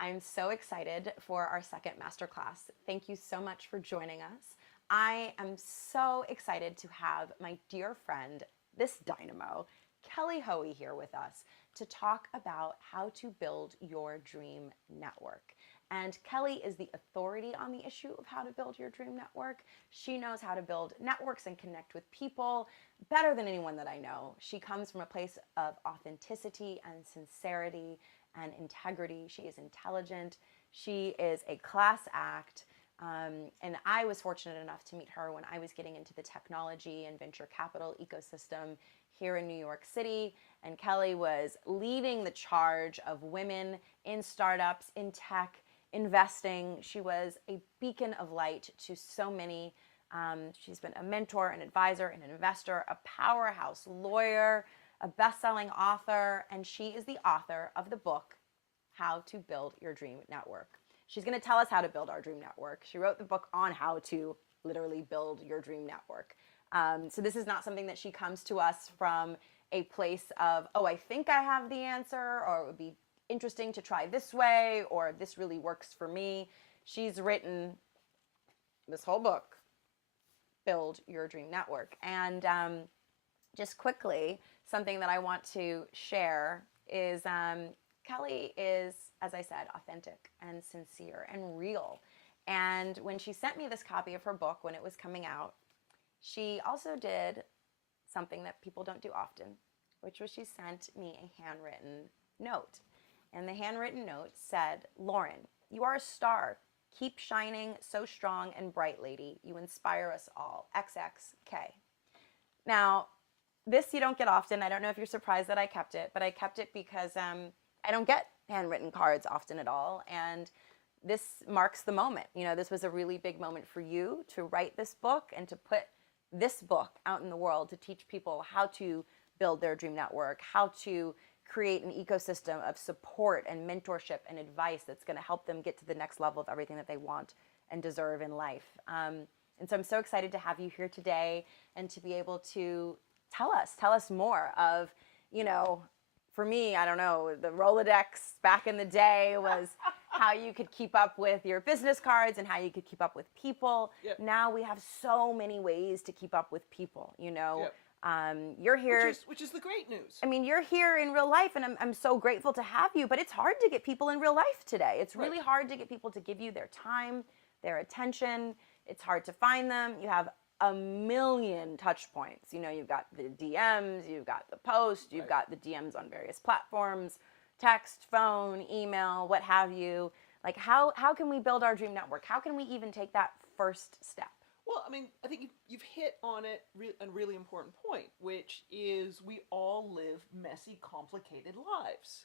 I'm so excited for our second masterclass. Thank you so much for joining us. I am so excited to have my dear friend, this dynamo, Kelly Hoey, here with us to talk about how to build your dream network. And Kelly is the authority on the issue of how to build your dream network. She knows how to build networks and connect with people better than anyone that I know. She comes from a place of authenticity and sincerity and integrity. She is intelligent. She is a class act. And I was fortunate enough to meet her when I was getting into the technology and venture capital ecosystem here in New York City. And Kelly was leading the charge of women in startups, in tech, investing. She was a beacon of light to so many. She's been a mentor, an advisor, and an investor, a powerhouse lawyer, a best-selling author, and she is the author of the book, How to Build Your Dream Network. She's going to tell us how to build our dream network. She wrote the book on how to literally build your dream network. So this is not something that she comes to us from a place of, oh, I think I have the answer, or it would be interesting to try this way, or this really works for me. She's written this whole book, Build Your Dream Network. And just quickly, something that I want to share is Kelly is, as I said, authentic and sincere and real. And when she sent me this copy of her book when it was coming out, she also did something that people don't do often, which was she sent me a handwritten note. And the handwritten note said, "Lauren, you are a star. Keep shining so strong and bright, lady. You inspire us all. XXK." Now, this you don't get often. I don't know if you're surprised that I kept it, but I kept it because I don't get handwritten cards often at all. And this marks the moment. You know, this was a really big moment for you to write this book and to put this book out in the world to teach people how to build their dream network, how to create an ecosystem of support and mentorship and advice that's going to help them get to the next level of everything that they want and deserve in life. And so I'm so excited to have you here today and to be able to tell us more of, you know, for me, I don't know, the Rolodex back in the day was how you could keep up with your business cards and how you could keep up with people. Yep. Now we have so many ways to keep up with people, you know. Yep. You're here. Which is the great news. I mean, you're here in real life, and I'm so grateful to have you, but it's hard to get people in real life today. It's really hard to get people to give you their time, their attention. It's hard to find them. You have a million touch points. You know, you've got the DMs, you've got the post, you've got the DMs on various platforms, text, phone, email, what have you. Like, how can we build our dream network? How can we even take that first step? Well, I mean, I think you've hit on it a really important point, which is we all live messy, complicated lives.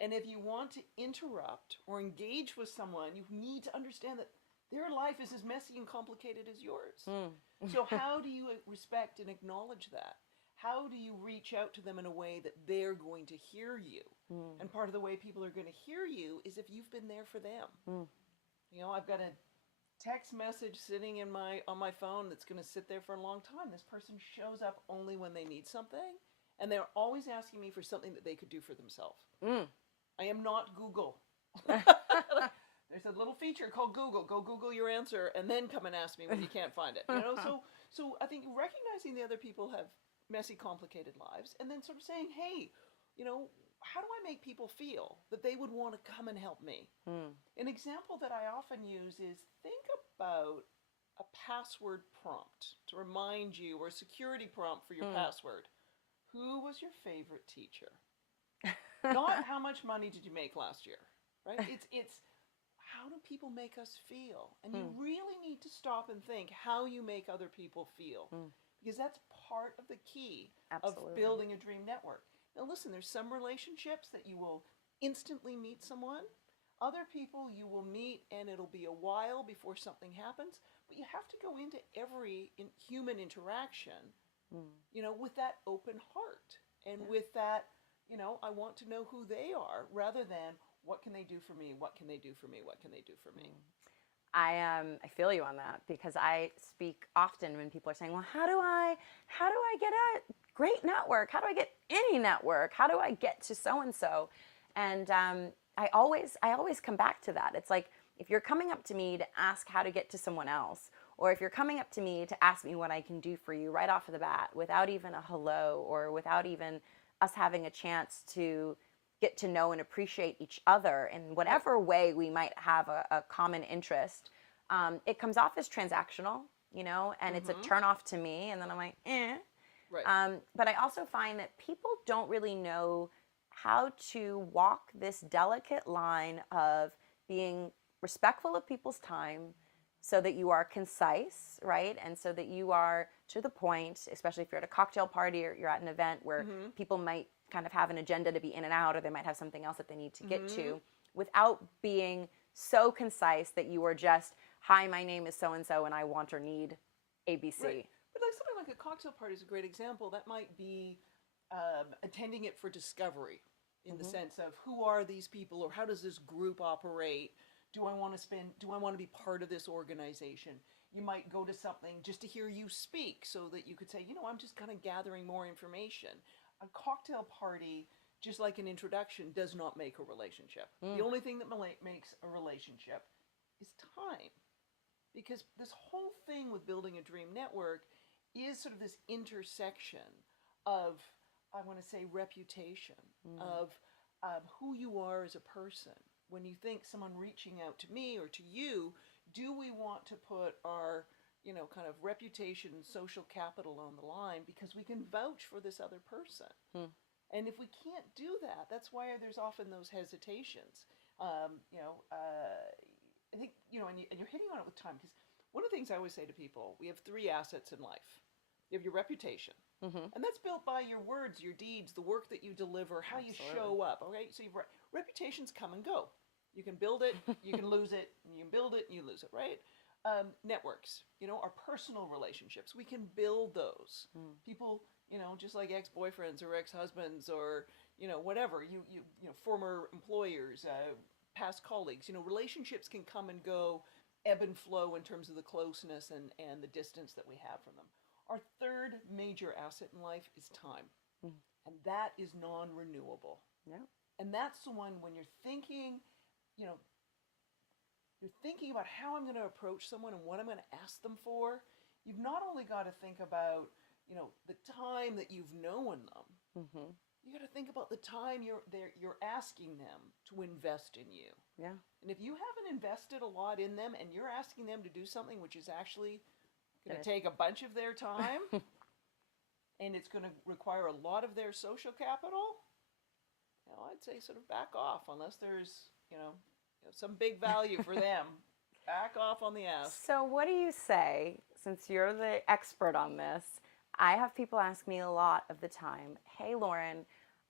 And if you want to interrupt or engage with someone, you need to understand that their life is as messy and complicated as yours. So how do you respect and acknowledge that? How do you reach out to them in a way that they're going to hear you? And part of the way people are going to hear you is if you've been there for them. You know, I've got a text message sitting on my phone that's going to sit there for a long time. This person shows up only when they need something, and they're always asking me for something that they could do for themselves. I am not Google. There's a little feature called Google. Go Google your answer and then come and ask me when you can't find it. You know, so I think recognizing the other people have messy, complicated lives, and then sort of saying, hey, you know, how do I make people feel that they would want to come and help me? An example that I often use is think about a password prompt to remind you, or a security prompt for your password. Who was your favorite teacher? Not how much money did you make last year, right? It's how do people make us feel? And you really need to stop and think how you make other people feel. Because that's part of the key of building a dream network. Now listen, there's some relationships that you will instantly meet someone. Other people you will meet and it'll be a while before something happens. But you have to go into every human interaction, you know, with that open heart. And with that, you know, I want to know who they are rather than what can they do for me? What can they do for me? What can they do for me? I feel you on that, because I speak often when people are saying, well, how do I get a great network? How do I get any network? How do I get to so-and-so? And I always come back to that. It's like, if you're coming up to me to ask how to get to someone else, or if you're coming up to me to ask me what I can do for you right off of the bat without even a hello, or without even us having a chance to get to know and appreciate each other in whatever way we might have a common interest, it comes off as transactional, and it's a turn off to me. And then I'm like, eh. Right. But I also find that people don't really know how to walk this delicate line of being respectful of people's time so that you are concise, right? And so that you are to the point, especially if you're at a cocktail party or you're at an event where people might kind of have an agenda to be in and out, or they might have something else that they need to get to, without being so concise that you are just, hi, my name is so-and-so and I want or need ABC. Right. But like something like a cocktail party is a great example. That might be attending it for discovery, in the sense of, who are these people, or how does this group operate? Do I want to be part of this organization? You might go to something just to hear you speak, so that you could say, I'm just kind of gathering more information. A cocktail party, just like an introduction, does not make a relationship. The only thing that makes a relationship is time. Because this whole thing with building a dream network is sort of this intersection of, I want to say, reputation, of who you are as a person. When you think someone reaching out to me or to you, do we want to put our, kind of reputation and social capital on the line because we can vouch for this other person? And if we can't do that, that's why there's often those hesitations. I think, and you're hitting on it with time, because one of the things I always say to people, we have 3 assets in life. You have your reputation, and that's built by your words, your deeds, the work that you deliver, how you show up. Okay, so reputations come and go. You can build it, you can lose it, and you can build it, and you lose it, right? Networks, our personal relationships, we can build those. People, just like ex-boyfriends or ex-husbands, or whatever, you former employers, past colleagues, relationships can come and go, ebb and flow in terms of the closeness and the distance that we have from them. Our third major asset in life is time. And that is non-renewable. Yeah. And that's the one, when you're thinking, you're thinking about how I'm going to approach someone and what I'm going to ask them for, you've not only got to think about, the time that you've known them, you got to think about the time you're asking them to invest in you. Yeah. And if you haven't invested a lot in them, and you're asking them to do something which is actually going to take a bunch of their time, and it's going to require a lot of their social capital, I'd say sort of back off, unless there's, some big value for them. Back off on the ask. So what do you say, since you're the expert on this? I have people ask me a lot of the time, hey, Lauren,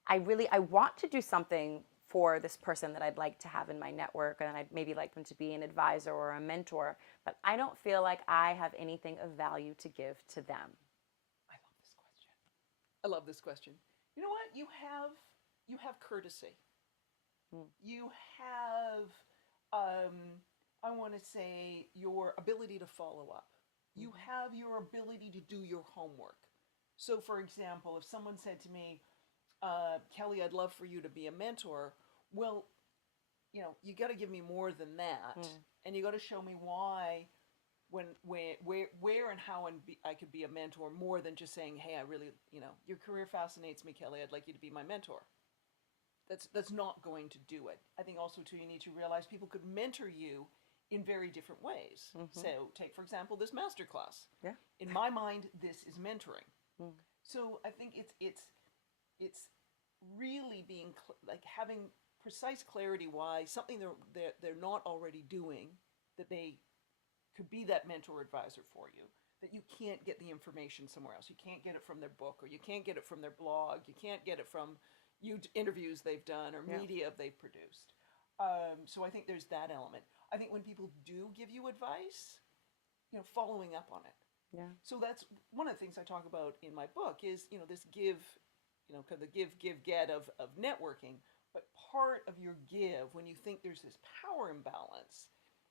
I want to do something for this person that I'd like to have in my network, and I'd maybe like them to be an advisor or a mentor, but I don't feel like I have anything of value to give to them. I love this question. You know what? You have courtesy. You have, I want to say, your ability to follow up. You have your ability to do your homework. So, for example, if someone said to me, Kelly, I'd love for you to be a mentor, well, you got to give me more than that. And you got to show me why, where and how I could be a mentor, more than just saying, hey, I really, your career fascinates me, Kelly, I'd like you to be my mentor. That's not going to do it. I think also, too, you need to realize people could mentor you in very different ways. So take, for example, this masterclass. Yeah. In my mind, this is mentoring. So I think it's really being like having precise clarity why something they're not already doing, that they could be that mentor advisor for you, that you can't get the information somewhere else. You can't get it from their book, or you can't get it from their blog. You can't get it from interviews they've done, or media they've produced. So I think there's that element. I think when people do give you advice, following up on it. Yeah. So that's one of the things I talk about in my book is, this give, kind of the give, get of networking. But part of your give, when you think there's this power imbalance,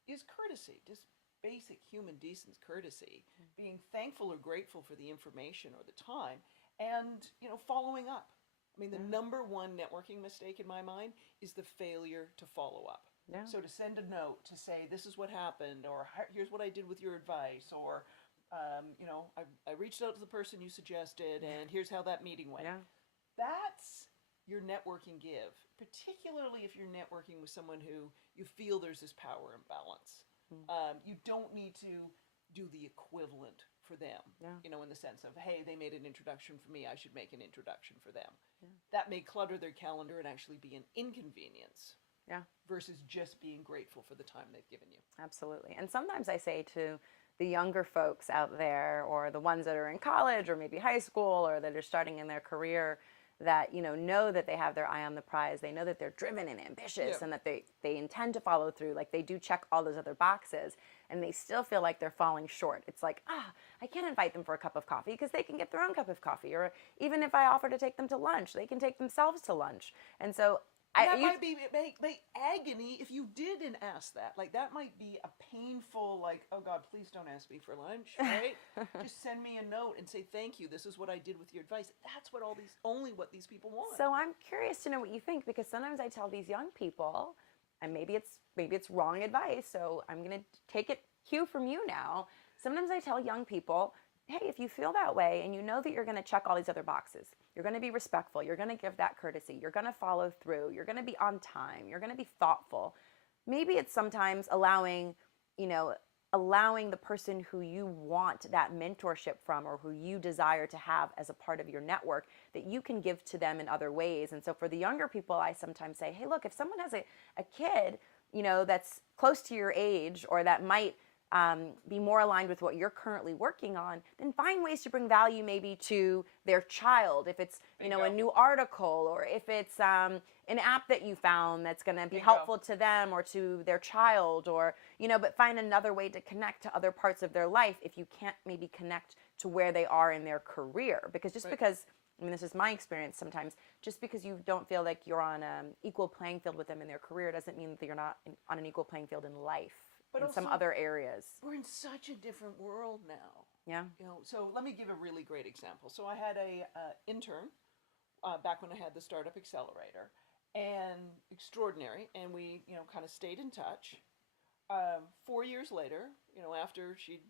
is courtesy, just basic human decent courtesy, being thankful or grateful for the information or the time, and, following up. I mean, the number one networking mistake in my mind is the failure to follow up. Yeah. So to send a note to say, this is what happened, or here's what I did with your advice, or, I reached out to the person you suggested, and here's how that meeting went. Yeah. That's your networking give, particularly if you're networking with someone who you feel there's this power imbalance. You don't need to do the equivalent for them, in the sense of, hey, they made an introduction for me, I should make an introduction for them. Yeah. That may clutter their calendar and actually be an inconvenience. Yeah. Versus just being grateful for the time they've given you. Absolutely. And sometimes I say to the younger folks out there, or the ones that are in college or maybe high school, or that are starting in their career, that know that they have their eye on the prize. They know that they're driven and ambitious, and that they intend to follow through. Like, they do check all those other boxes, and they still feel like they're falling short. It's like, I can't invite them for a cup of coffee because they can get their own cup of coffee. Or even if I offer to take them to lunch, they can take themselves to lunch. And so might be agony if you didn't ask that. Like, that might be a painful, like, oh God, please don't ask me for lunch, right? Just send me a note and say, thank you, this is what I did with your advice. That's what only what these people want. So I'm curious to know what you think, because sometimes I tell these young people, and maybe it's wrong advice, so I'm going to take it cue from you now. Sometimes I tell young people, hey, if you feel that way and you know that you're going to check all these other boxes, you're going to be respectful, you're going to give that courtesy, you're going to follow through, you're going to be on time, you're going to be thoughtful. Maybe it's sometimes allowing the person who you want that mentorship from, or who you desire to have as a part of your network, that you can give to them in other ways. And so for the younger people, I sometimes say, hey, look, if someone has a kid, that's close to your age, or that might be more aligned with what you're currently working on, then find ways to bring value maybe to their child. If it's, a new article, or if it's an app that you found that's going to be helpful to them or to their child, or, but find another way to connect to other parts of their life if you can't maybe connect to where they are in their career. Because because, this is my experience sometimes, just because you don't feel like you're on an equal playing field with them in their career doesn't mean that you're not on an equal playing field in life. But in some other areas. We're in such a different world now. Yeah. So let me give a really great example. So I had a intern back when I had the Startup Accelerator, and extraordinary, and we, kind of stayed in touch. 4 years later, after she'd,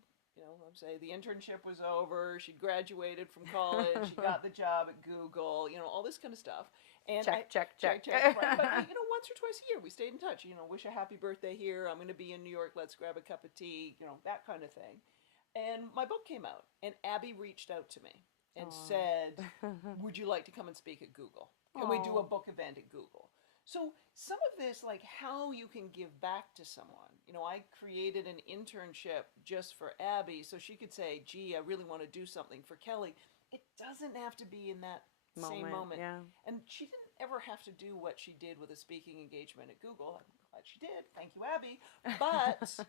let's say the internship was over, she'd graduated from college, she got the job at Google, all this kind of stuff. And check. Right. But, once or twice a year, we stayed in touch. Wish a happy birthday here. I'm going to be in New York. Let's grab a cup of tea. That kind of thing. And my book came out, and Abby reached out to me and said, would you like to come and speak at Google? Can we do a book event at Google? So some of this, like how you can give back to someone. I created an internship just for Abby so she could say, gee, I really want to do something for Kelly. It doesn't have to be in that same moment. Yeah. And she didn't ever have to do what she did with a speaking engagement at Google. I'm glad she did. Thank you, Abby. But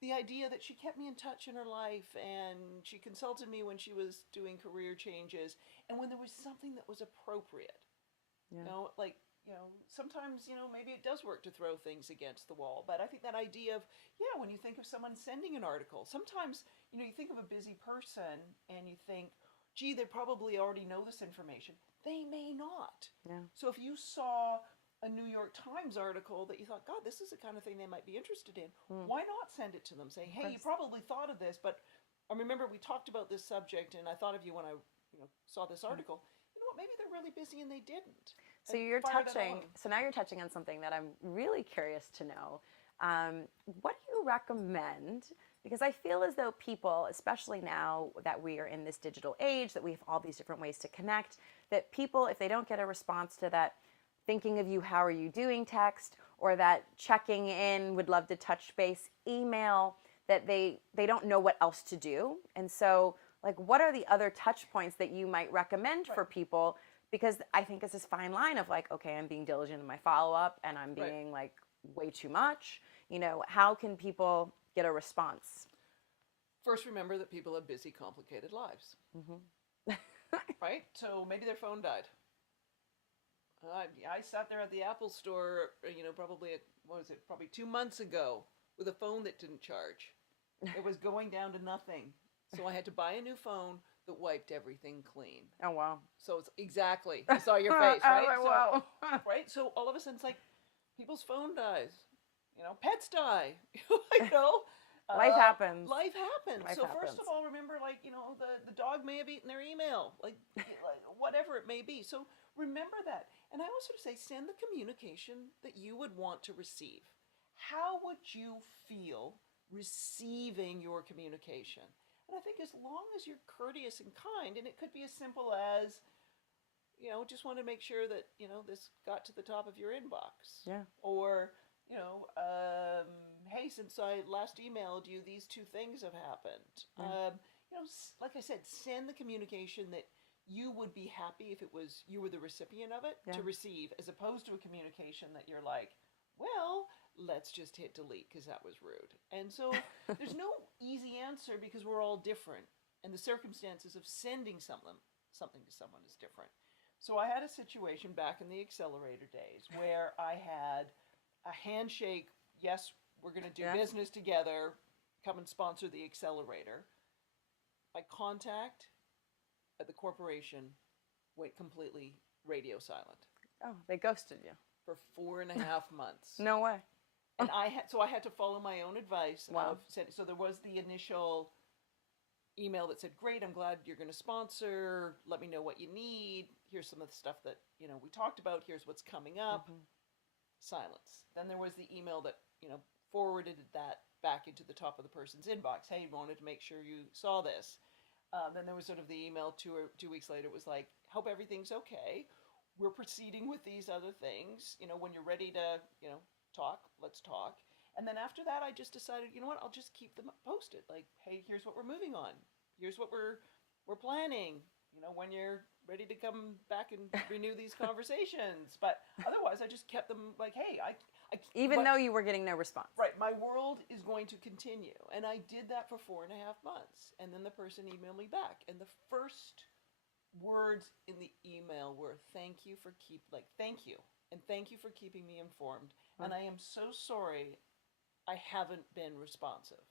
the idea that she kept me in touch in her life, and she consulted me when she was doing career changes, and when there was something that was appropriate. Sometimes, maybe it does work to throw things against the wall. But I think that idea of, when you think of someone sending an article, sometimes, you think of a busy person and you think, gee, they probably already know this information. They may not. Yeah. So if you saw a New York Times article that you thought, God, this is the kind of thing they might be interested in, why not send it to them? Say, hey, you probably thought of this, but I remember we talked about this subject, and I thought of you when I saw this article. You know what, maybe they're really busy and they didn't. So now you're touching on something that I'm really curious to know. What do you recommend? Because I feel as though people, especially now that we are in this digital age, that we have all these different ways to connect, that people, if they don't get a response to that thinking of you, how are you doing text, or that checking in, would love to touch base email, that they don't know what else to do. And so, like, what are the other touch points that you might recommend for people? Because I think it's this fine line of like, okay, I'm being diligent in my follow-up, and I'm being like way too much. How can people get a response? First, remember that people have busy, complicated lives. Mm-hmm. Right? So maybe their phone died. I sat there at the Apple store, probably 2 months ago with a phone that didn't charge. It was going down to nothing. So I had to buy a new phone, that wiped everything clean. Oh, wow. So it's exactly, I saw your face, right? Oh, wow. Right? So all of a sudden it's like people's phone dies, pets die, you know. Life happens. Life happens. Life so first happens. of all, remember, like, the dog may have eaten their email, like whatever it may be. So remember that. And I always sort of say, send the communication that you would want to receive. How would you feel receiving your communication? And I think as long as you're courteous and kind, and it could be as simple as, just want to make sure that, this got to the top of your inbox. Yeah. Or, hey, since I last emailed you, these two things have happened. Yeah. Like I said, send the communication that you would be happy if it was you were the recipient of it to receive, as opposed to a communication that you're like, well, let's just hit delete because that was rude. And so there's no easy answer because we're all different, and the circumstances of sending something to someone is different. So I had a situation back in the accelerator days where I had a handshake. Yes, we're going to do business together. Come and sponsor the accelerator. My contact at the corporation went completely radio silent. Oh, they ghosted you. For 4.5 months. No way. And I had to follow my own advice. Wow. So there was the initial email that said, great, I'm glad you're going to sponsor. Let me know what you need. Here's some of the stuff that, we talked about. Here's what's coming up. Mm-hmm. Silence. Then there was the email that, forwarded that back into the top of the person's inbox. Hey, wanted to make sure you saw this. Then there was sort of the email 2 weeks later. It was like, hope everything's okay. We're proceeding with these other things. When you're ready to, talk, let's talk. And then after that, I just decided, I'll just keep them posted. Like, hey, here's what we're moving on. Here's what we're planning. When you're ready to come back and renew these conversations. But otherwise, I just kept them like, hey, Even though you were getting no response. Right. My world is going to continue. And I did that for 4.5 months. And then the person emailed me back. And the first words in the email were, thank you. And thank you for keeping me informed. And I am so sorry I haven't been responsive.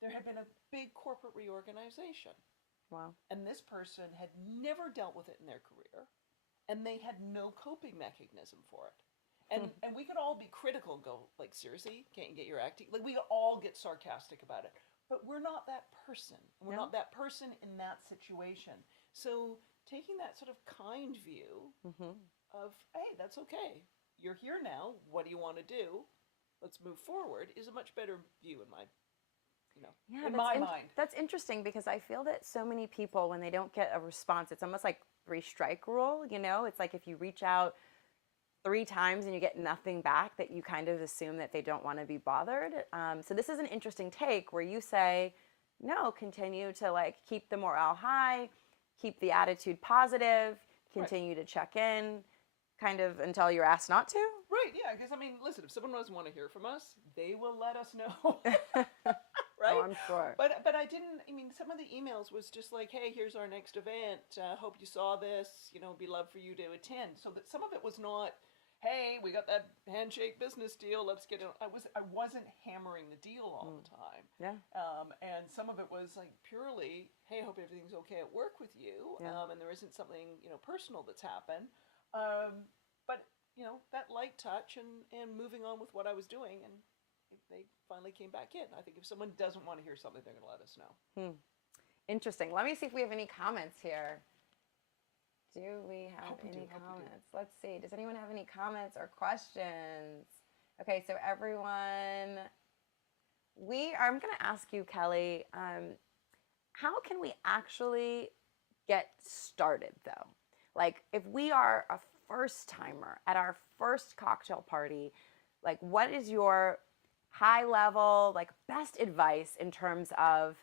There had been a big corporate reorganization. Wow. And this person had never dealt with it in their career. And they had no coping mechanism for it. And we could all be critical and go, like, seriously, can't you get your act together? Like, we could all get sarcastic about it. But we're not that person. We're not that person in that situation. So taking that sort of kind view of, hey, that's okay. You're here now. What do you want to do? Let's move forward is a much better view in my in my mind. That's interesting because I feel that so many people, when they don't get a response, it's almost like 3-strike rule, It's like if you reach out 3 times and you get nothing back, that you kind of assume that they don't want to be bothered. So this is an interesting take where you say, no, continue to keep the morale high, keep the attitude positive, continue to check in, kind of until you're asked not to. Right, yeah, because listen, if someone doesn't want to hear from us, they will let us know. Right? Oh, I'm sure. But I didn't, some of the emails was just like, hey, here's our next event. Hope you saw this. It'd be love for you to attend. So that some of it was not, hey, we got that handshake business deal. Let's get it. I wasn't hammering the deal all the time. Yeah. And some of it was like purely, hey, hope everything's okay at work with you. Yeah. And there isn't something, personal that's happened. But, that light touch and moving on with what I was doing, and they finally came back in. I think if someone doesn't want to hear something, they're going to let us know. Interesting. Let me see if we have any comments here. Do we have any comments? Let's see. Does anyone have any comments or questions? Okay, so everyone, I'm going to ask you, Kelly, how can we actually get started, though? Like, if we are a first timer at our first cocktail party, like, what is your high level, best advice in terms of,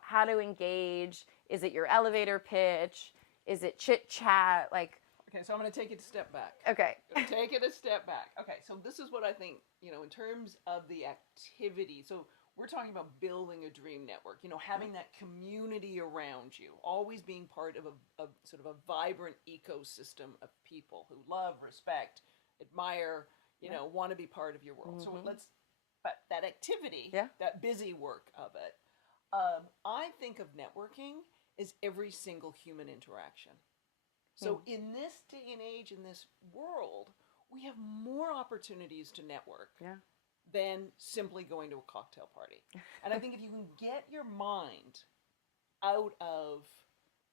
how to engage? Is it your elevator pitch? Is it chit chat? Okay, so I'm going to take it a step back. Okay. Take it a step back. Okay, so this is what I think, in terms of the activity. So we're talking about building a dream network, having that community around you, always being part of a sort of a vibrant ecosystem of people who love, respect, admire, want to be part of your world. So but that activity, that busy work of it, I think of networking as every single human interaction. So in this day and age, in this world, we have more opportunities to network than simply going to a cocktail party. And I think if you can get your mind out of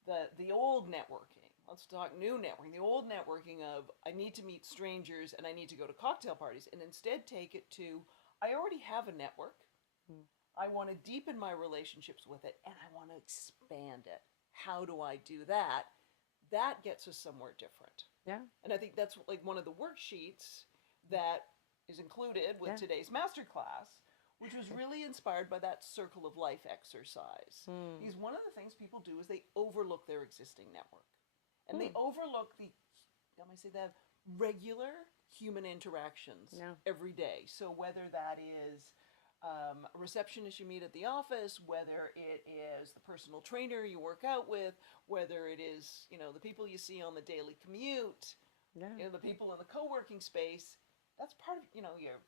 the old networking, let's talk new networking, the old networking of I need to meet strangers and I need to go to cocktail parties, and instead take it to I already have a network. I want to deepen my relationships with it, and I want to expand it. How do I do that? That gets us somewhere different. Yeah. And I think that's like one of the worksheets that is included with today's masterclass, which was really inspired by that circle of life exercise. Because one of the things people do is they overlook their existing network. And they overlook the regular human interactions every day. So whether that is a receptionist you meet at the office, whether it is the personal trainer you work out with, whether it is, the people you see on the daily commute, the people in the co-working space, that's part of, your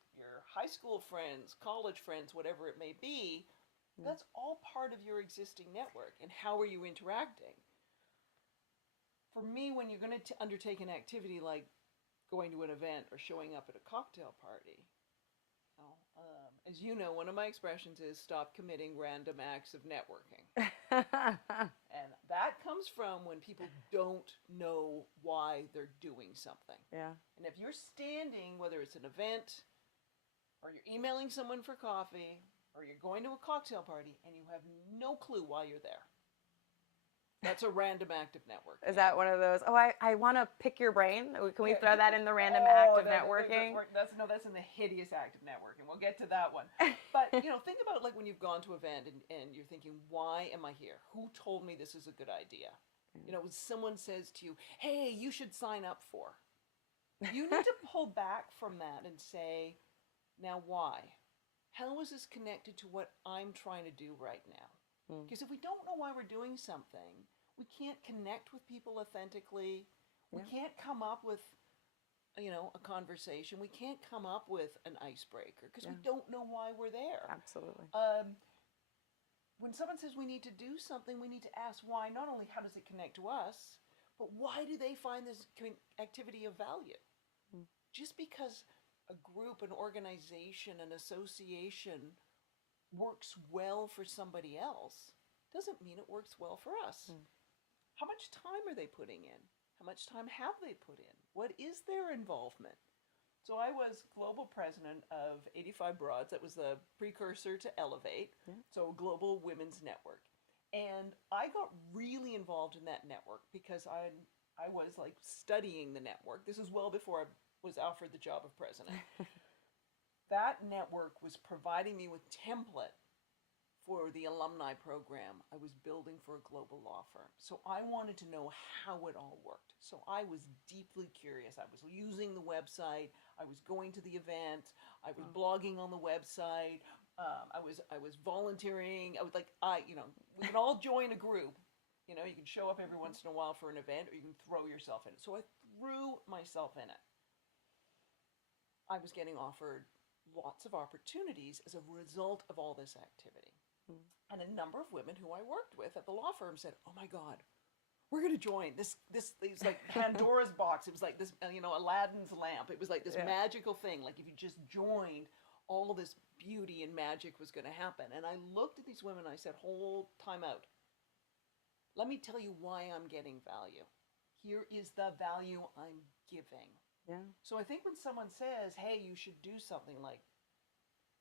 high school friends, college friends, whatever it may be, that's all part of your existing network. And how are you interacting? For me, when you're going to undertake an activity like going to an event or showing up at a cocktail party, as you know, one of my expressions is stop committing random acts of networking. And that comes from when people don't know why they're doing something. Yeah. And if you're standing, whether it's an event, or you're emailing someone for coffee, or you're going to a cocktail party, and you have no clue why you're there, that's a random act of networking. Is that one of those, I want to pick your brain? Can we throw that in the random act of networking? That's in the hideous act of networking. We'll get to that one. But, think about like when you've gone to an event and you're thinking, why am I here? Who told me this is a good idea? When someone says to you, hey, you should sign up for. You need to pull back from that and say, now why? How is this connected to what I'm trying to do right now? Because if we don't know why we're doing something, we can't connect with people authentically. We can't come up with, a conversation. We can't come up with an icebreaker because we don't know why we're there. Absolutely. When someone says we need to do something, we need to ask why. Not only how does it connect to us, but why do they find this activity of value? Just because a group, an organization, an association works well for somebody else doesn't mean it works well for us. How much time are they putting in? How much time have they put in? What is their involvement? So I was global president of 85 Broads. That was the precursor to Elevate, so Global Women's Network. And I got really involved in that network because I was like studying the network. This is well before I was offered the job of president. That network was providing me with template for the alumni program I was building for a global law firm. So I wanted to know how it all worked. So I was deeply curious. I was using the website. I was going to the event. I was blogging on the website. I was volunteering. I was like, we can all join a group. You can show up every once in a while for an event, or you can throw yourself in it. So I threw myself in it. I was getting offered lots of opportunities as a result of all this activity. And a number of women who I worked with at the law firm said, oh my God, we're going to join this it's like Pandora's box. It was like this, Aladdin's lamp. It was like this magical thing. Like if you just joined, all this beauty and magic was going to happen. And I looked at these women and I said, hold time out. Let me tell you why I'm getting value. Here is the value I'm giving. Yeah. So I think when someone says, hey, you should do something like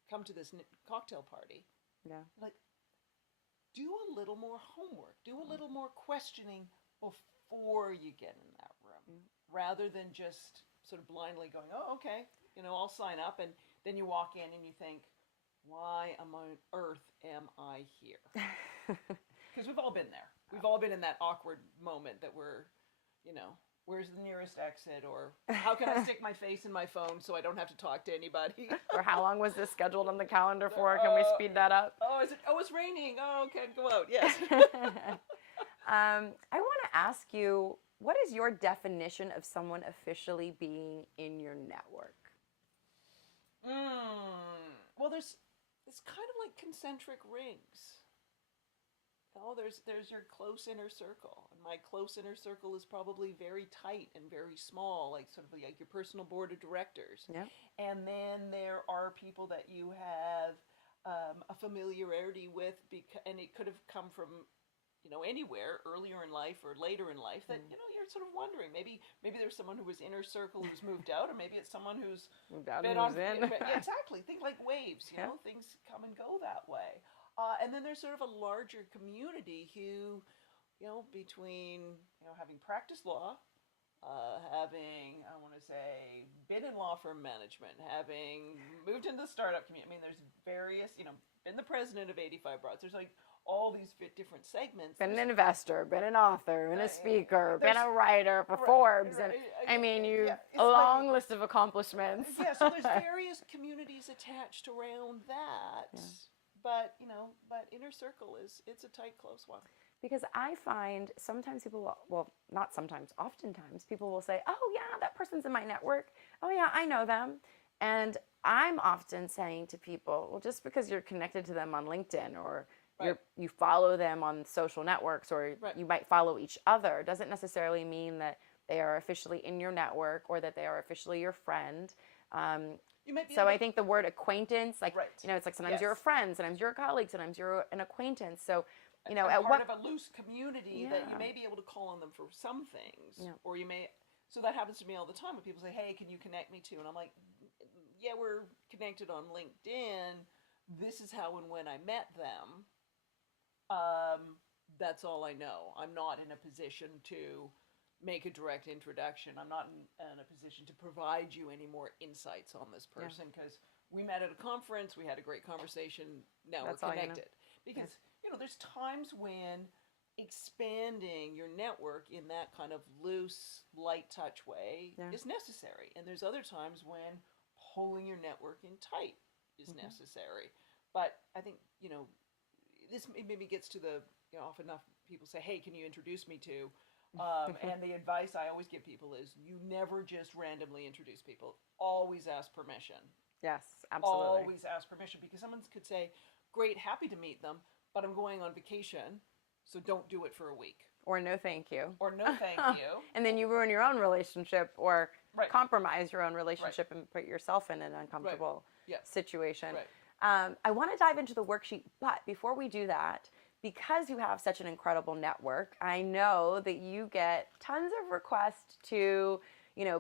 come to this cocktail party, like do a little more homework, do a little more questioning before you get in that room, rather than just sort of blindly going, oh, okay, I'll sign up. And then you walk in and you think, why on earth am I here? Because we've all been there. We've all been in that awkward moment that we're, where's the nearest exit, or how can I stick my face in my phone so I don't have to talk to anybody? Or how long was this scheduled on the calendar for? Can we speed that up? It's raining. Oh, okay, go out. Yes. I want to ask you, what is your definition of someone officially being in your network? Well, it's kind of like concentric rings. Oh, there's your close inner circle, and my close inner circle is probably very tight and very small, like sort of like your personal board of directors. Yeah. And then there are people that you have a familiarity with, and it could have come from anywhere earlier in life or later in life that you're sort of wondering maybe there's someone who was inner circle who's moved out, or maybe it's someone who's Moved out been and on moves in. yeah, exactly. Think like waves, Yeah. things come and go that way. And then there's sort of a larger community who, between having practiced law, having, I want to say, been in law firm management, having moved into the startup community. I mean, there's various, been the president of 85 Broads. There's like all these different segments. Been an investor, been an author, been a speaker, been there's- a writer for right, Forbes, right, and I mean, it's a long list of accomplishments. Yeah, so there's various communities attached around that. Yeah. But inner circle it's a tight, close one. Because I find sometimes people will, well, not sometimes, oftentimes people will say, oh yeah, that person's in my network. Oh yeah, I know them. And I'm often saying to people, well, just because you're connected to them on LinkedIn, or Right. you follow them on social networks, or Right. you might follow each other, doesn't necessarily mean that they are officially in your network or that they are officially your friend. You might be So able I think the word acquaintance, like, Right. it's like sometimes Yes. you're a friend, sometimes you're a colleague, sometimes you're an acquaintance. So, and at part what of a loose community that you Yeah. may be able to call on them for some things, Yeah. or you may. So that happens to me all the time when people say, "Hey, can you connect me to?" And I'm like, "Yeah, we're connected on LinkedIn. This is how and when I met them. That's all I know. I'm not in a position to make a direct introduction. I'm not in a position to provide you any more insights on this person because we met at a conference, we had a great conversation, now That's we're all you know. connected." Because, there's times when expanding your network in that kind of loose, light touch way is necessary. And there's other times when pulling your network in tight is necessary. But I think, this maybe gets to the, often enough people say, "Hey, can you introduce me to?" And the advice I always give people is you never just randomly introduce people. Always ask permission. Yes, absolutely. Always ask permission, because someone could say, "Great, happy to meet them, but I'm going on vacation, so don't do it for a week." Or no thank you. Or "No, thank you." And then you ruin your own relationship, or Right. compromise your own relationship and put yourself in an uncomfortable Yes. situation. Right. I want to dive into the worksheet, but before we do that, because you have such an incredible network, I know that you get tons of requests to,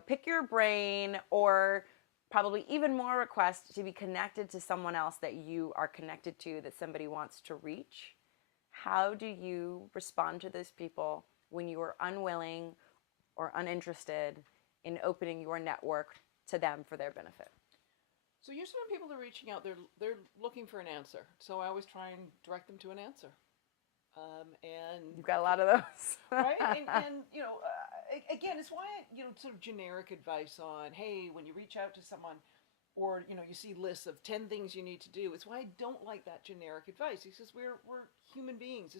pick your brain, or probably even more requests to be connected to someone else that you are connected to, that somebody wants to reach. How do you respond to those people when you are unwilling or uninterested in opening your network to them for their benefit? So usually when people are reaching out, they're looking for an answer. So I always try and direct them to an answer. And You've got a lot of those. right, and again, it's why sort of generic advice on, hey, when you reach out to someone, or you see lists of 10 things you need to do. It's why I don't like that generic advice. It's just we're human beings.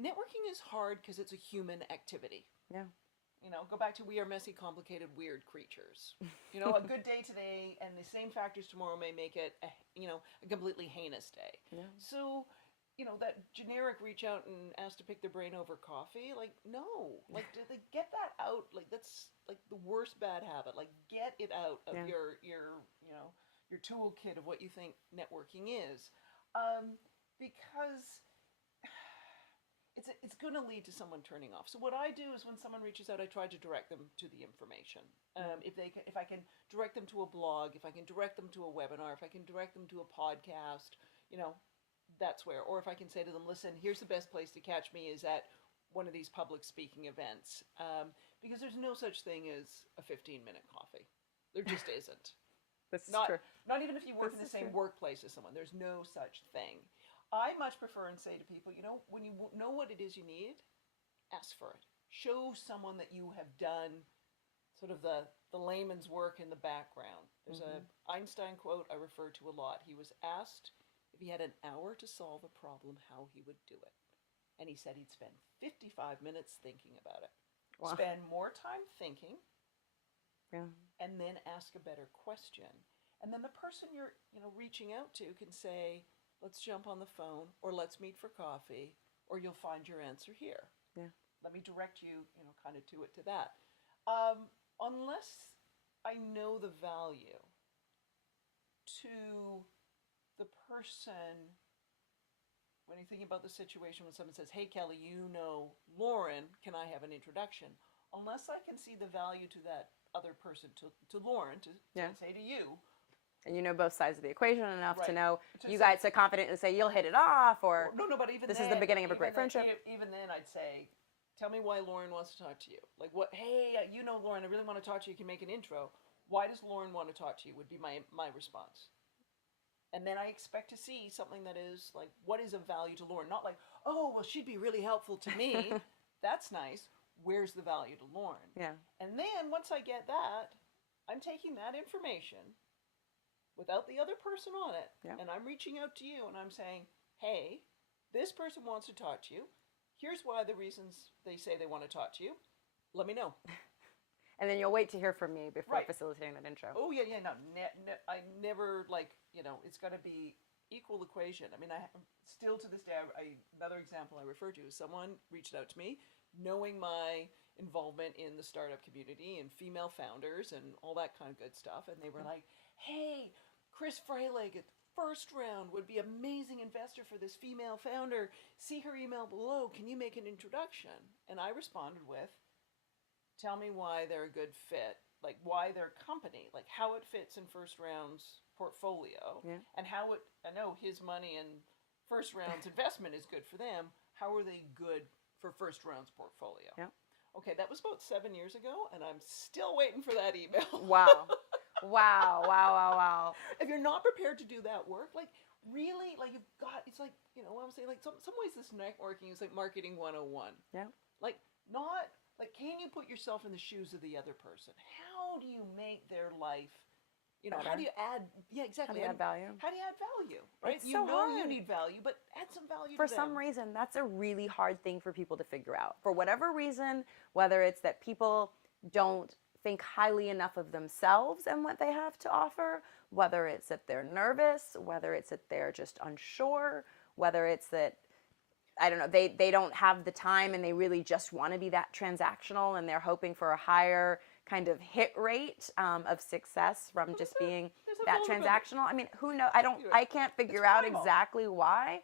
Networking is hard because it's a human activity. Yeah. Go back to, we are messy, complicated, weird creatures. A good day today and the same factors tomorrow may make it a completely heinous day. Yeah. So, that generic reach out and ask to pick their brain over coffee, like, no. Like, get that out. Like, that's like the worst bad habit. Like, get it out of your toolkit of what you think networking is. Because it's going to lead to someone turning off. So what I do is when someone reaches out, I try to direct them to the information. If I can direct them to a blog, if I can direct them to a webinar, if I can direct them to a podcast, that's where. Or if I can say to them, listen, here's the best place to catch me is at one of these public speaking events. Because there's no such thing as a 15-minute coffee. There just isn't. This is Not, true. not even if you work This in the is same true. workplace as someone. There's no such thing. I much prefer and say to people, when you know what it is you need, ask for it. Show someone that you have done sort of the layman's work in the background. There's a Einstein quote I refer to a lot. He was asked if he had an hour to solve a problem, how he would do it. And he said he'd spend 55 minutes thinking about it. Wow. Spend more time thinking, Yeah. and then ask a better question. And then the person you're reaching out to can say, let's jump on the phone, or let's meet for coffee, or you'll find your answer here. Yeah. Let me direct you, kind of to that. Unless I know the value to the person, when you're thinking about the situation when someone says, hey, Kelly, Lauren, can I have an introduction? Unless I can see the value to that other person, to Lauren, to say to you. And you know both sides of the equation enough to Right. know To you say- guys to confidently say you'll hit it off, or No, but even this then, is the beginning of a great even then- friendship. Even then, I'd say, tell me why Lauren wants to talk to you. Like, what? Hey, Lauren, I really want to talk to you. You can make an intro. Why does Lauren want to talk to you? Would be my response. And then I expect to see something that is like, what is of value to Lauren? Not like, oh, well, she'd be really helpful to me. That's nice. Where's the value to Lauren? Yeah. And then once I get that, I'm taking that information without the other person on it, and I'm reaching out to you and I'm saying, hey, this person wants to talk to you. Here's why the reasons they say they want to talk to you. Let me know. And then you'll wait to hear from me before facilitating that intro. Oh, yeah, no, I never, it's got to be equal equation. I mean, I still to this day, another example I refer to is someone reached out to me, knowing my involvement in the startup community and female founders and all that kind of good stuff, and they were like, hey, Chris Freilich at First Round would be amazing investor for this female founder. See her email below. Can you make an introduction? And I responded with, tell me why they're a good fit, like why their company, like how it fits in First Round's portfolio, and how it, I know his money and First Round's investment is good for them. How are they good for First Round's portfolio? Yeah. Okay, that was about 7 years ago, and I'm still waiting for that email. Wow. If you're not prepared to do that work, like really, like you've got, it's like, what I'm saying, like some ways this networking is like marketing 101. Yeah. Like not, like can you put yourself in the shoes of the other person? How do you make their life, how do you add, exactly. How do you add value? How do you add value, right? It's so hard. You need value, but add some value For to them. some reason, that's a really hard thing for people to figure out. For whatever reason, whether it's that people don't think highly enough of themselves and what they have to offer, whether it's that they're nervous, whether it's that they're just unsure, whether it's that, I don't know, they don't have the time and they really just want to be that transactional and they're hoping for a higher kind of hit rate of success from just being that transactional. I mean, who knows? I can't figure out exactly why,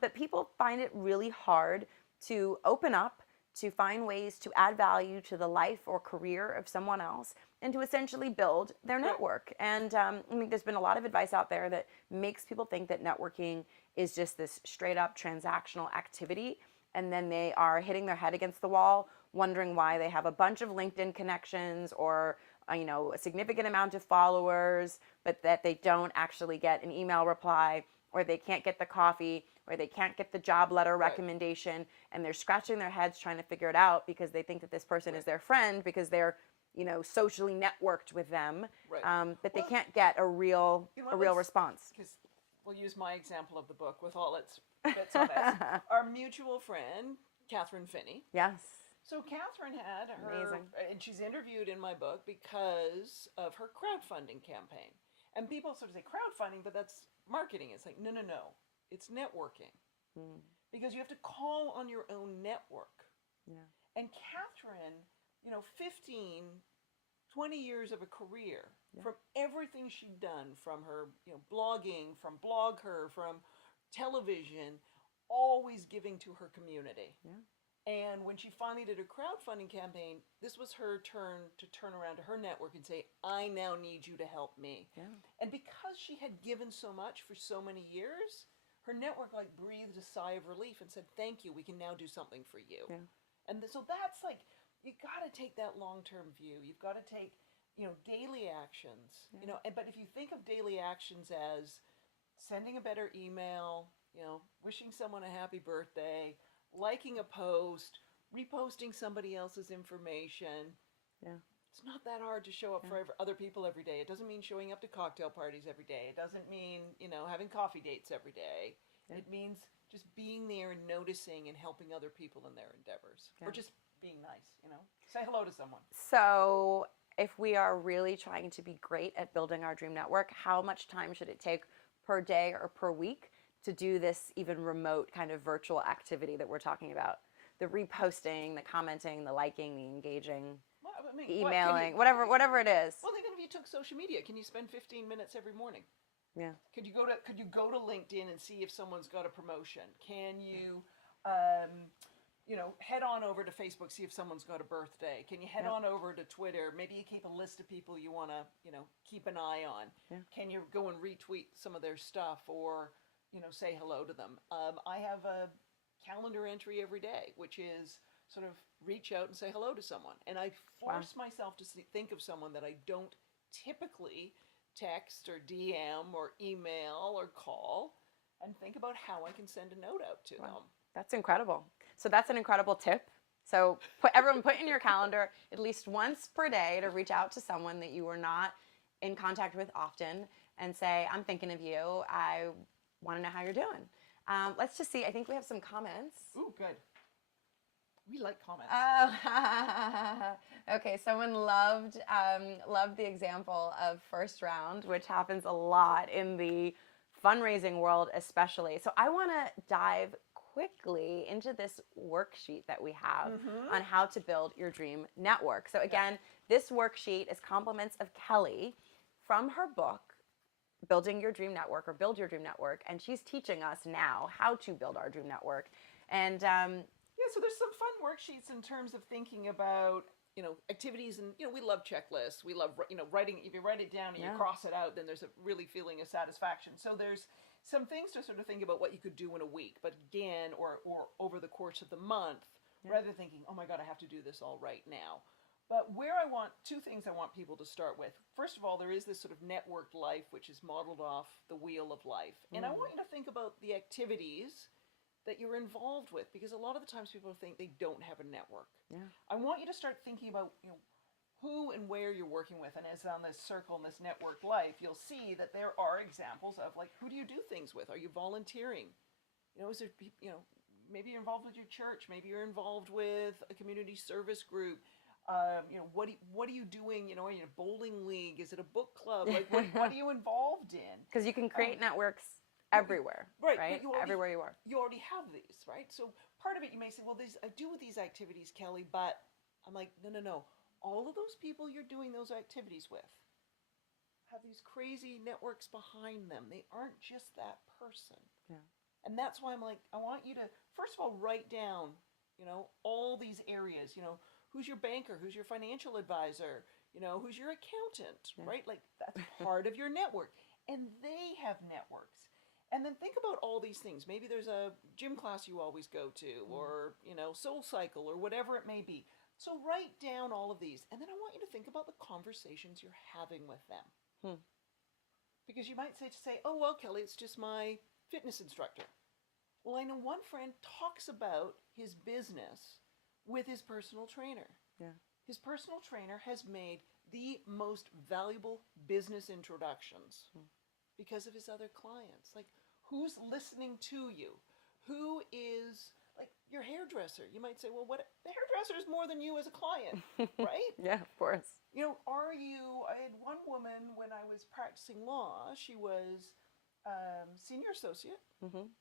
but people find it really hard to open up, to find ways to add value to the life or career of someone else, and to essentially build their network. And I mean, there's been a lot of advice out there that makes people think that networking is just this straight up transactional activity, and then they are hitting their head against the wall, wondering why they have a bunch of LinkedIn connections or a significant amount of followers, but that they don't actually get an email reply, or they can't get the coffee, or they can't get the job letter recommendation, and they're scratching their heads trying to figure it out because they think that this person is their friend because they're socially networked with them, but they can't get a real response. Because we'll use my example of the book with all its bits on it. Our mutual friend, Catherine Finney. Yes. So Catherine had her, and she's interviewed in my book because of her crowdfunding campaign. And people sort of say crowdfunding, but that's marketing. It's like, no. It's networking. Because you have to call on your own network. Yeah. And Catherine, 15, 20 years of a career, from everything she'd done, from her blogging, from BlogHer, from television, always giving to her community. Yeah. And when she finally did her crowdfunding campaign, this was her turn to turn around to her network and say, I now need you to help me. Yeah. And because she had given so much for so many years, her network like breathed a sigh of relief and said, thank you, we can now do something for you. Yeah. And so that's like, you got to take that long-term view. You've got to take, daily actions, but if you think of daily actions as sending a better email, wishing someone a happy birthday, liking a post, reposting somebody else's information. Yeah. It's not that hard to show up for other people every day. It doesn't mean showing up to cocktail parties every day. It doesn't mean, having coffee dates every day. Yeah. It means just being there and noticing and helping other people in their endeavors. Yeah. Or just being nice, Say hello to someone. So if we are really trying to be great at building our dream network, how much time should it take per day or per week to do this even remote kind of virtual activity that we're talking about? The reposting, the commenting, the liking, the engaging, Well, I mean, emailing, whatever it is. Well, even if you took social media, can you spend 15 minutes every morning? Yeah. Could you go to LinkedIn and see if someone's got a promotion? Can you, head on over to Facebook, see if someone's got a birthday? Can you head on over to Twitter? Maybe you keep a list of people you want to, keep an eye on. Yeah. Can you go and retweet some of their stuff or, say hello to them? I have a calendar entry every day, which is sort of reach out and say hello to someone. And I force myself to think of someone that I don't typically text or DM or email or call, and think about how I can send a note out to them. That's incredible. So that's an incredible tip. So everyone put in your calendar at least once per day to reach out to someone that you are not in contact with often and say, I'm thinking of you. I want to know how you're doing. Let's just see. I think we have some comments. Ooh, good. We like comments. Okay, someone loved the example of first round, which happens a lot in the fundraising world especially. So I want to dive quickly into this worksheet that we have on how to build your dream network. So again, this worksheet is compliments of Kelly from her book, Building Your Dream Network, or Build Your Dream Network, and she's teaching us now how to build our dream network. And so there's some fun worksheets in terms of thinking about, activities, and, we love checklists. We love, writing. If you write it down and you cross it out, then there's a really feeling of satisfaction. So there's some things to sort of think about what you could do in a week, but again, or over the course of the month, rather than thinking, oh my God, I have to do this all right now. But two things I want people to start with. First of all, there is this sort of networked life, which is modeled off the wheel of life. And I want you to think about the activities that you're involved with, because a lot of the times people think they don't have a network. Yeah. I want you to start thinking about, who and where you're working with. And as on this circle and this networked life, you'll see that there are examples of, like, who do you do things with? Are you volunteering? Is there, maybe you're involved with your church. Maybe you're involved with a community service group. What are you doing? Are you in a bowling league? Is it a book club? Like, what are you involved in? Because you can create networks everywhere, right? Everywhere you are. You already have these, right? So part of it, you may say, well, I do these activities, Kelly, but I'm like, no. All of those people you're doing those activities with have these crazy networks behind them. They aren't just that person. Yeah. And that's why I'm like, I want you to, first of all, write down, all these areas, who's your banker, who's your financial advisor, who's your accountant, right? Like, that's part of your network. And they have networks. And then think about all these things. Maybe there's a gym class you always go to, or, Soul Cycle, or whatever it may be. So write down all of these. And then I want you to think about the conversations you're having with them. Because you might say, oh, well, Kelly, it's just my fitness instructor. Well, I know one friend talks about his business with his personal trainer. Yeah. His personal trainer has made the most valuable business introductions because of his other clients. Like, who's listening to you? Who is, like, your hairdresser? You might say, well, the hairdresser is more than you as a client, right? Yeah, of course. I had one woman when I was practicing law. She was senior associate,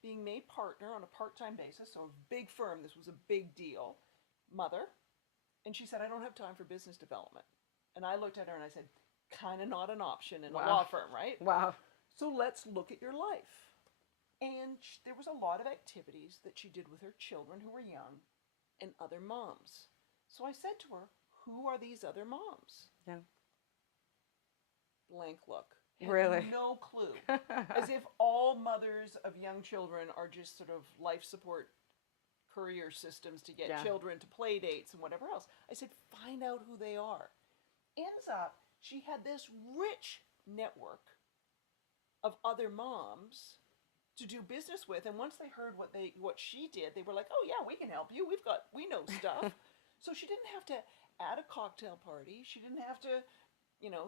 being made partner on a part-time basis, so a big firm. This was a big deal. Mother. And she said, I don't have time for business development. And I looked at her and I said, kind of not an option in a law firm, right? Wow. So let's look at your life. And there was a lot of activities that she did with her children who were young and other moms. So I said to her, who are these other moms? Yeah. Blank look. Really? No clue. As if all mothers of young children are just sort of life support courier systems to get children to play dates and whatever else. I said, find out who they are. Ends up, she had this rich network of other moms to do business with, and once they heard what she did, they were like, oh yeah, we can help you. We know stuff. So she didn't have to add a cocktail party. She didn't have to,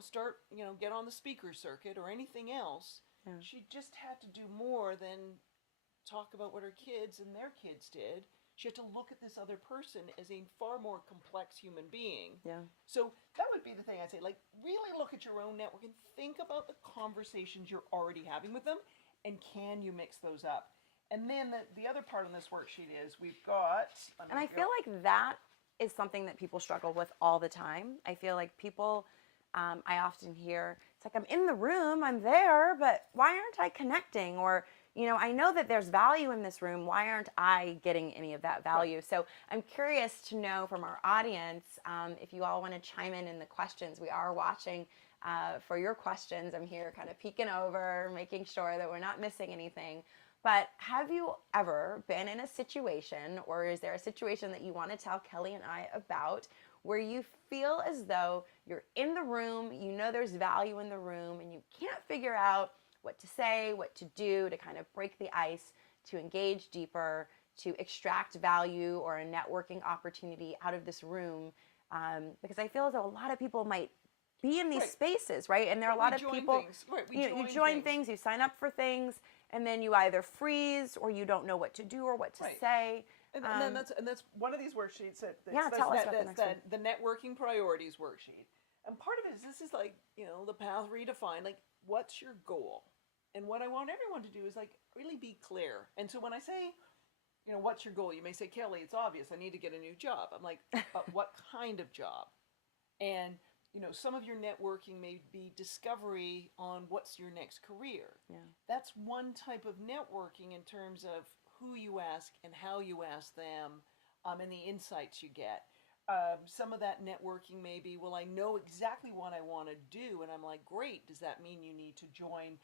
start, get on the speaker circuit or anything else. Yeah. She just had to do more than talk about what her kids and their kids did. She had to look at this other person as a far more complex human being. Yeah. So that would be the thing I'd say, like, really look at your own network and think about the conversations you're already having with them. and can you mix those up? And then the other part on this worksheet is we've got... And I feel like that is something that people struggle with all the time. I feel like people, I often hear, it's like, I'm in the room, I'm there, but why aren't I connecting? Or, I know that there's value in this room. Why aren't I getting any of that value? Right. So I'm curious to know from our audience, if you all want to chime in the questions. We are watching for your questions. I'm here kind of peeking over, making sure that we're not missing anything. But have you ever been in a situation, or is there a situation that you want to tell Kelly and I about, where you feel as though you're in the room, there's value in the room, and you can't figure out what to say, what to do to kind of break the ice, to engage deeper, to extract value or a networking opportunity out of this room? Because I feel as though a lot of people might be in these spaces, right? And there are a lot of people, you join things, you sign up for things, and then you either freeze or you don't know what to do or what to say. And then that's one of these worksheets tell us about the networking priorities worksheet. And part of it is, this is like, the Path Redefined, like, what's your goal? And what I want everyone to do is like really be clear. And so when I say, what's your goal? You may say, Kelly, it's obvious. I need to get a new job. I'm like, but what kind of job? And some of your networking may be discovery on what's your next career. Yeah. That's one type of networking in terms of who you ask and how you ask them, and the insights you get. Some of that networking may be, well, I know exactly what I want to do, and I'm like, great. Does that mean you need to join,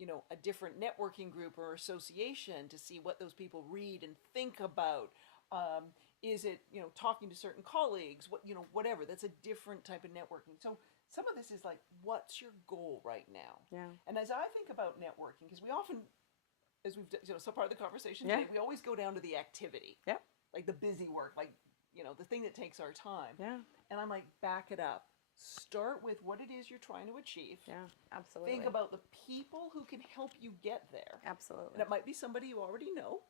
a different networking group or association to see what those people read and think about? Is it, talking to certain colleagues, whatever. That's a different type of networking. So some of this is like, what's your goal right now? Yeah. And as I think about networking, because we often, as we've, so part of the conversation today, we always go down to the activity. Yeah. Like the busy work, like, the thing that takes our time. Yeah. And I'm like, back it up. Start with what it is you're trying to achieve. Yeah, absolutely. Think about the people who can help you get there. Absolutely. And it might be somebody you already know.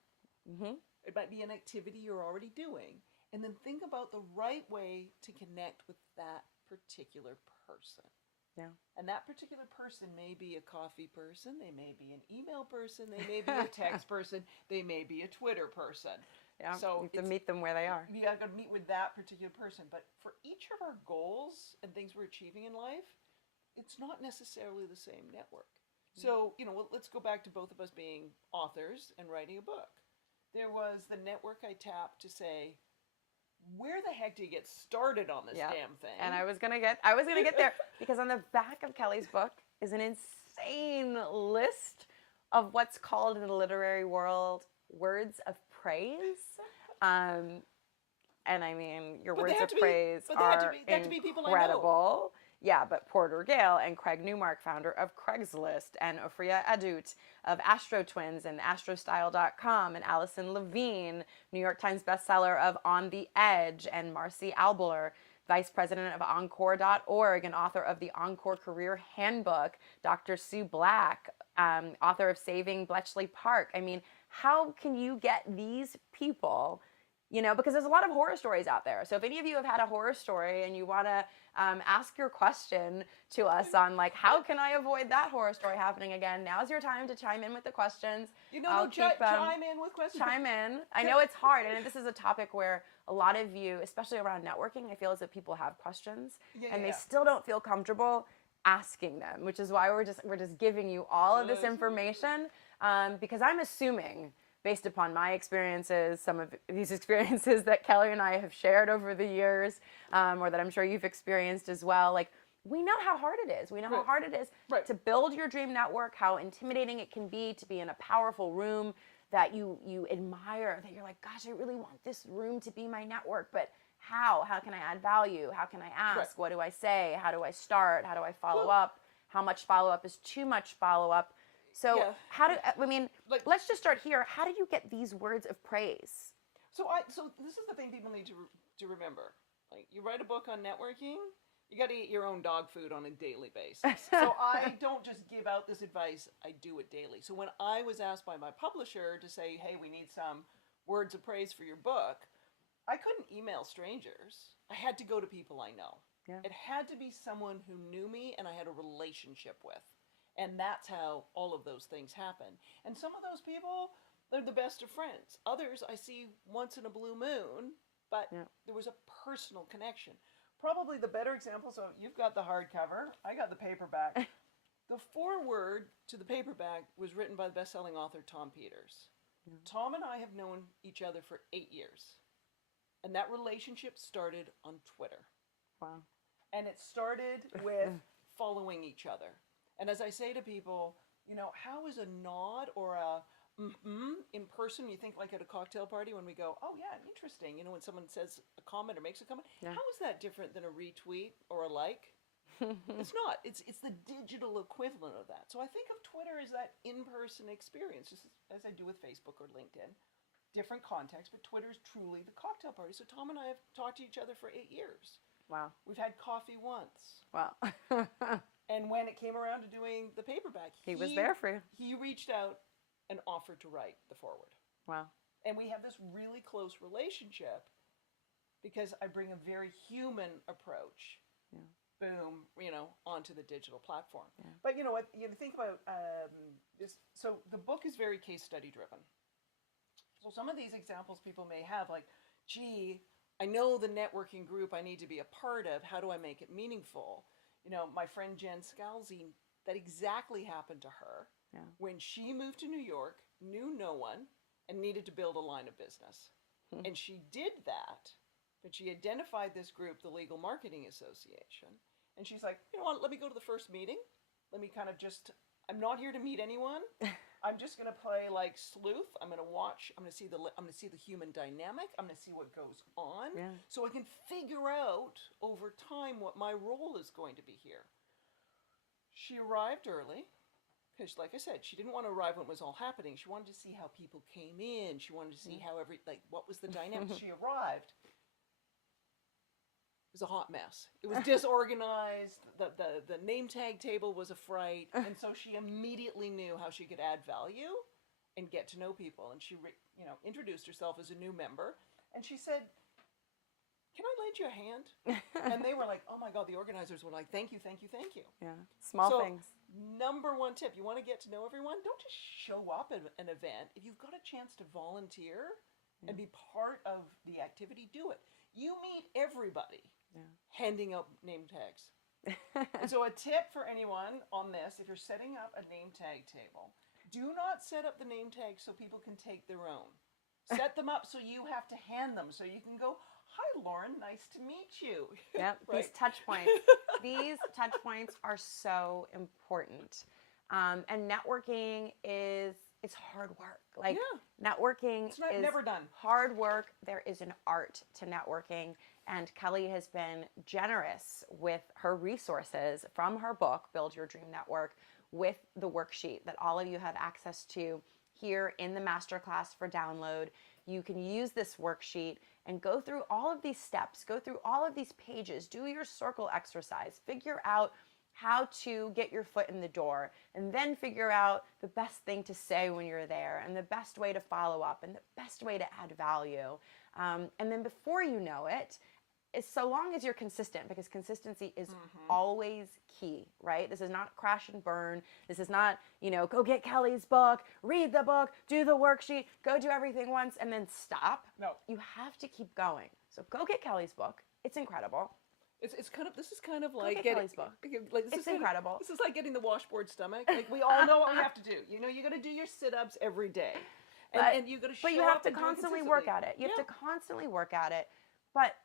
Mm-hmm. It might be an activity you're already doing. And then think about the right way to connect with that particular person. Yeah. And that particular person may be a coffee person, they may be an email person, they may be a text person, they may be a Twitter person. Yeah, so you have to meet them where they are. You got to meet with that particular person. But for each of our goals and things we're achieving in life, it's not necessarily the same network. So, let's go back to both of us being authors and writing a book. There was the network I tapped to say, where the heck do you get started on this damn thing? And I was gonna get there, because on the back of Kelly's book is an insane list of what's called in the literary world words of praise. And I mean, your words of praise are incredible. Yeah, but Porter Gale and Craig Newmark, founder of Craigslist, and Ofria Adut of Astro Twins and astrostyle.com, and Allison Levine, New York Times bestseller of On the Edge, and Marcy Albler, vice president of Encore.org and author of the Encore Career Handbook, Dr. Sue Black, author of Saving Bletchley Park. I mean, how can you get these people, because there's a lot of horror stories out there. So if any of you have had a horror story and you want to ask your question to us on, like, how can I avoid that horror story happening again, now's your time to chime in with the questions. Chime in with questions. Chime in. I know it's hard, and this is a topic where a lot of you, especially around networking, I feel as if people have questions, and they still don't feel comfortable asking them, which is why we're just giving you all of this information, because I'm assuming, based upon my experiences, some of these experiences that Kelly and I have shared over the years, or that I'm sure you've experienced as well, like, we know how hard it is. We know how hard it is to build your dream network, how intimidating it can be to be in a powerful room that you admire, that you're like, gosh, I really want this room to be my network, but how? How can I add value? How can I ask? What do I say? How do I start? How do I follow up? How much follow-up is too much follow-up? So let's just start here. How do you get these words of praise? So this is the thing people need to remember. Like, you write a book on networking, you got to eat your own dog food on a daily basis. So I don't just give out this advice, I do it daily. So when I was asked by my publisher to say, hey, we need some words of praise for your book, I couldn't email strangers. I had to go to people I know. Yeah. It had to be someone who knew me and I had a relationship with. And that's how all of those things happen. And some of those people, they're the best of friends. Others I see once in a blue moon, but there was a personal connection. Probably the better example, so you've got the hardcover, I got the paperback. The foreword to the paperback was written by the best-selling author Tom Peters. Tom and I have known each other for 8 years. And that relationship started on Twitter. Wow. And it started with following each other. And as I say to people, how is a nod or a in person, you think like at a cocktail party when we go, oh yeah, interesting. When someone says a comment or makes a comment, how is that different than a retweet or a like? It's not. It's the digital equivalent of that. So I think of Twitter as that in-person experience, just as I do with Facebook or LinkedIn. Different context, but Twitter's truly the cocktail party. So Tom and I have talked to each other for 8 years. Wow. We've had coffee once. Wow. And when it came around to doing the paperback, he was there for you. He reached out and offered to write the foreword. Wow. And we have this really close relationship because I bring a very human approach. Yeah. Boom, onto the digital platform. Yeah. But you know what? You think about this. So the book is very case study driven. So some of these examples people may have, like, gee, I know the networking group I need to be a part of. How do I make it meaningful? My friend Jen Scalzi, that exactly happened to her when she moved to New York, knew no one, and needed to build a line of business. And she did that, but she identified this group, the Legal Marketing Association, and she's like, you know what, let me go to the first meeting. Let me kind of I'm not here to meet anyone. I'm just going to play like sleuth. I'm going to watch. I'm going to see the human dynamic. I'm going to see what goes on, so I can figure out over time what my role is going to be here. She arrived early because, like I said, she didn't want to arrive when it was all happening. She wanted to see how people came in. She wanted to see how what was the dynamic. She arrived. It was a hot mess. It was disorganized. The name tag table was a fright. And so she immediately knew how she could add value and get to know people. And she introduced herself as a new member. And she said, can I lend you a hand? And they were like, oh my God, the organizers were like, thank you, thank you, thank you. Yeah, small things. Number one tip, you want to get to know everyone? Don't just show up at an event. If you've got a chance to volunteer and be part of the activity, do it. You meet everybody. Handing out name tags. And so a tip for anyone on this, if you're setting up a name tag table, do not set up the name tags so people can take their own. Set them up so you have to hand them, so you can go, hi Lauren, nice to meet you. Yep, right? These touch points. These touch points are so important. And networking it's hard work. Networking is never done. Hard work. There is an art to networking. And Kelly has been generous with her resources from her book, Build Your Dream Network, with the worksheet that all of you have access to here in the masterclass for download. You can use this worksheet and go through all of these steps, go through all of these pages, do your circle exercise, figure out how to get your foot in the door, and then figure out the best thing to say when you're there, and the best way to follow up, and the best way to add value. And then before you know it, so long as you're consistent, because consistency is always key, right? This is not crash and burn. This is not, go get Kelly's book, read the book, do the worksheet, go do everything once, and then stop. No. You have to keep going. So go get Kelly's book. It's incredible. This is kind of like getting Kelly's book. It's incredible. This is like getting the washboard stomach. Like, we all know what we have to do. You got to do your sit-ups every day. And you got to show up. But you have to constantly work at it. You have to constantly work at it. But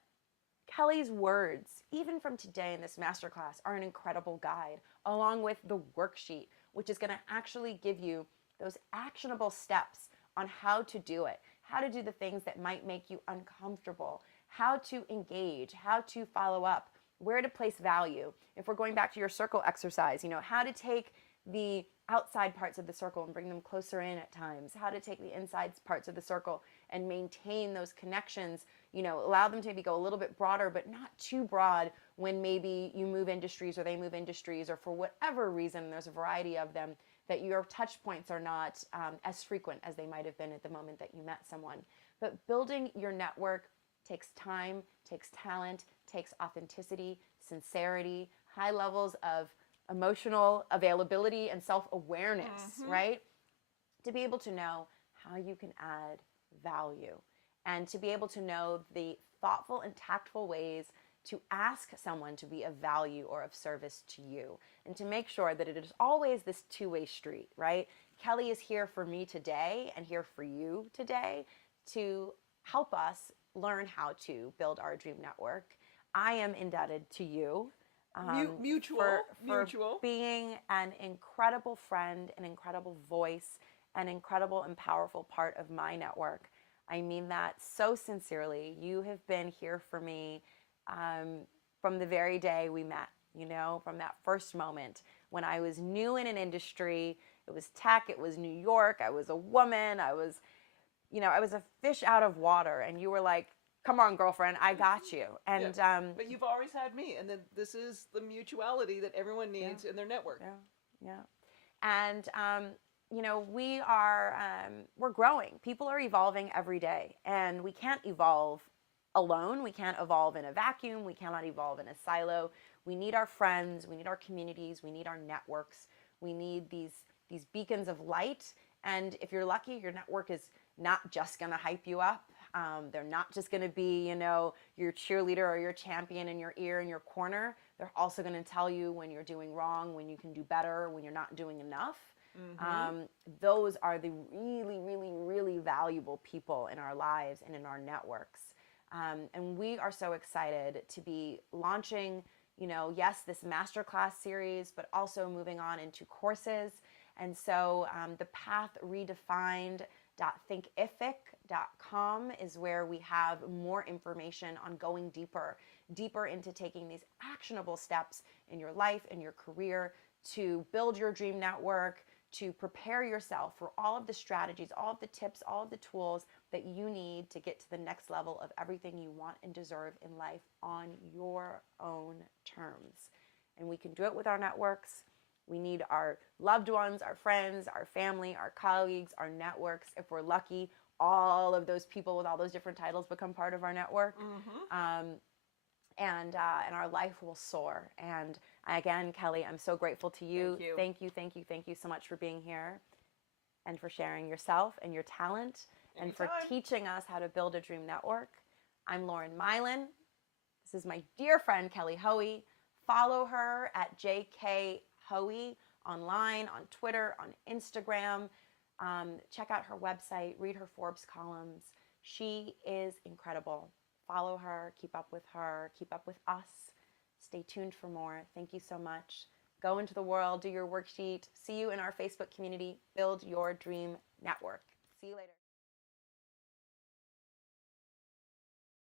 Kelly's words, even from today in this masterclass, are an incredible guide, along with the worksheet, which is going to actually give you those actionable steps on how to do it, how to do the things that might make you uncomfortable, how to engage, how to follow up, where to place value. If we're going back to your circle exercise, how to take the outside parts of the circle and bring them closer in at times, how to take the inside parts of the circle and maintain those connections, allow them to maybe go a little bit broader, but not too broad when maybe you move industries or they move industries, or for whatever reason, there's a variety of them, that your touch points are not as frequent as they might have been at the moment that you met someone. But building your network takes time, takes talent, takes authenticity, sincerity, high levels of emotional availability and self-awareness, right? To be able to know how you can add value and to be able to know the thoughtful and tactful ways to ask someone to be of value or of service to you, and to make sure that it is always this two-way street, right? Kelly is here for me today and here for you today to help us learn how to build our dream network. I am indebted to you Mutual. for being an incredible friend, an incredible voice, an incredible and powerful part of my network. I mean that so sincerely. You have been here for me from the very day we met, from that first moment when I was new in an industry. It was tech, it was New York, I was a woman, I was a fish out of water, and you were like, come on, girlfriend, I got you. And but you've always had me, and then this is the mutuality that everyone needs in their network. Yeah. And we're growing. People are evolving every day, and we can't evolve alone. We can't evolve in a vacuum. We cannot evolve in a silo. We need our friends, we need our communities, we need our networks. We need these beacons of light. And if you're lucky, your network is not just going to hype you up. They're not just going to be, your cheerleader or your champion in your ear, in your corner. They're also going to tell you when you're doing wrong, when you can do better, when you're not doing enough. Those are the really, really, really valuable people in our lives and in our networks. And we are so excited to be launching, yes, this masterclass series, but also moving on into courses. And so the Path Redefined.thinkific.com is where we have more information on going deeper into taking these actionable steps in your life, in your career, to build your dream network, to prepare yourself for all of the strategies, all of the tips, all of the tools that you need to get to the next level of everything you want and deserve in life on your own terms. And we can do it with our networks. We need our loved ones, our friends, our family, our colleagues, our networks. If we're lucky, all of those people with all those different titles become part of our network. And our life will soar. And again, Kelly, I'm so grateful to you. Thank you so much for being here and for sharing yourself and your talent and for teaching us how to build a dream network. I'm Lauren Maillian. This is my dear friend, Kelly Hoey. Follow her at JK Hoey online, on Twitter, on Instagram. Check out her website, read her Forbes columns. She is incredible. Follow her, keep up with us. Stay tuned for more. Thank you so much. Go into the world, do your worksheet. See you in our Facebook community. Build your dream network. See you later.